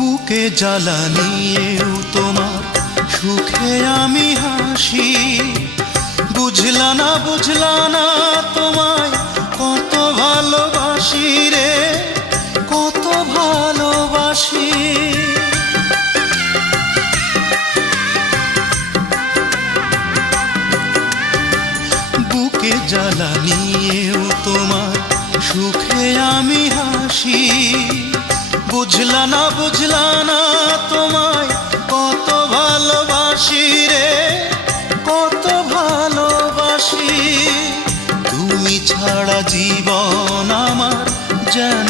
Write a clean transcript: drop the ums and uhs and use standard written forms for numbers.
বুকে জ্বালা নিয়েও তোমার সুখে আমি হাসি। বুঝলা না তোমায় কত ভালোবাসি রে, কত ভালোবাসি। বুকে জ্বালা নিয়েও তোমার সুখে আমি হাসি। বুঝলা না তোমায় কত ভালোবাসি রে, কত ভালোবাসি। তুমি ছাড়া জীবন আমার যেন